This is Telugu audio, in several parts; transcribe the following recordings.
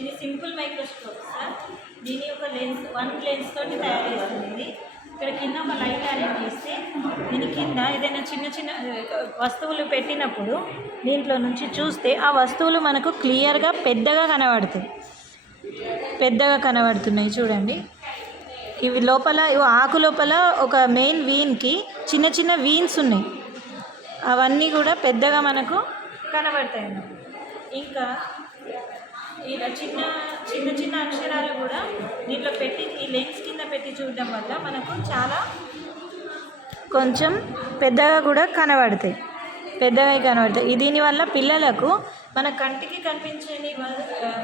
ఇది సింపుల్ మైక్రోస్కోప్ సార్. దీని ఒక లెన్స్, వన్ లెన్స్ తోటి తయారు చేస్తుంది. ఇక్కడ కింద ఒక లైట్ అరేంజ్ చేస్తే దీని కింద ఏదైనా చిన్న చిన్న వస్తువులు పెట్టినప్పుడు దీంట్లో నుంచి చూస్తే ఆ వస్తువులు మనకు క్లియర్గా పెద్దగా కనబడుతున్నాయి. చూడండి, ఇవి లోపల ఆకు లోపల ఒక మెయిన్ వీన్కి చిన్న చిన్న వీన్స్ ఉన్నాయి, అవన్నీ కూడా పెద్దగా మనకు కనబడతాయి. ఇంకా ఇలా చిన్న చిన్న చిన్న అక్షరాలు కూడా దీంట్లో పెట్టి ఈ లెన్స్ కింద పెట్టి చూడడం వల్ల మనకు చాలా కొంచెం పెద్దగా కూడా కనబడతాయి. దీనివల్ల పిల్లలకు మన కంటికి కనిపించని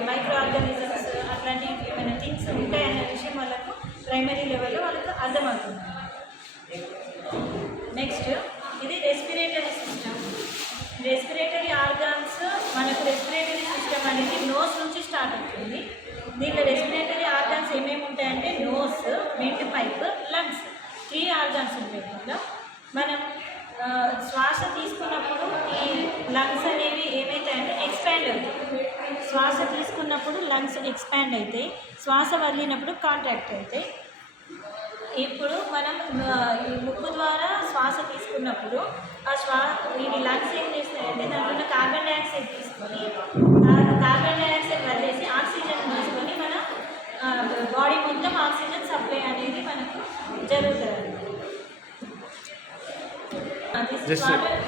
మైక్రో ఆర్గానిజమ్స్ అట్లాంటి ఏమైనా థింగ్స్ ఉంటాయన్న విషయం వాళ్ళకు ప్రైమరీ లెవెల్లో వాళ్ళకు అర్థమవుతుంది. నెక్స్ట్ ఇది రెస్పిరేటరీ సిస్టమ్. రెస్పిరేటరీ ఆర్గాన్స్, మనకు రెస్పిరేటరీ సిస్టమ్ అనేది నోస్ నుంచి స్టార్ట్ అవుతుంది. దీంట్లో రెస్పిరేటరీ ఆర్గాన్స్ ఏమేమి ఉంటాయంటే nose, windpipe, lungs, 3 organs ఉంటాయి. దీంట్లో మనం శ్వాస తీసుకున్నప్పుడు ఈ లంగ్స్ అనేవి ఏమవుతాయంటే ఎక్స్పాండ్ అవుతాయి. శ్వాస తీసుకున్నప్పుడు లంగ్స్ ఎక్స్పాండ్ అవుతాయి, శ్వాస వదిలినప్పుడు కాంట్రాక్ట్ అవుతాయి. ఇప్పుడు మనం ఈ ముక్కు ద్వారా శ్వాస తీసుకున్నప్పుడు ఇవి లంగ్స్ ఏం చేస్తాయంటే దాంట్లో కార్బన్ డైఆక్సైడ్ తీసుకొని కార్బన్ డైఆక్సైడ్ వదిలేసి ఆక్సిజన్ తీసుకొని మన బాడీ మొత్తం ఆక్సిజన్ సప్లై అనేది మనకు జరుగుతుంది.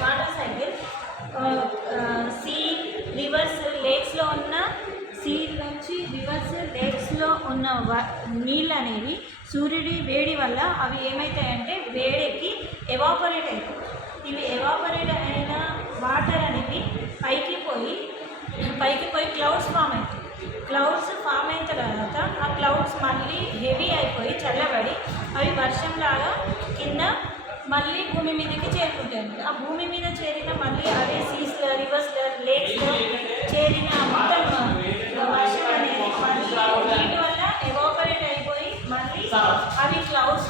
వాటర్ సైకిల్ సీ, రివర్స్, లేక్స్లో ఉన్న సీ నుంచి రివర్స్ లేక్స్లో ఉన్న నీళ్ళు అనేవి సూర్యుడి వేడి వల్ల అవి ఏమవుతాయంటే వేడెక్కి ఎవాపరేట్ అవుతాయి. ఇవి ఎవాపరేట్ అయిన వాటర్ అనేవి పైకి పోయి క్లౌడ్స్ ఫామ్ అవుతాయి. క్లౌడ్స్ ఫామ్ అయిన తర్వాత ఆ క్లౌడ్స్ మళ్ళీ హెవీ అయిపోయి చల్లబడి అవి వర్షంలాగా కింద మళ్ళీ భూమి మీదకి చేరుకుంటాయి. ఆ భూమి మీద చేరిన మళ్ళీ అవే సీస్లో, రివర్స్లో, లేక్స్లో చేరిన మొత్తం వర్షం అనేది మళ్ళీ వీటి వల్ల ఎవాపరేట్ అయిపోయి మళ్ళీ అవి క్లౌడ్స్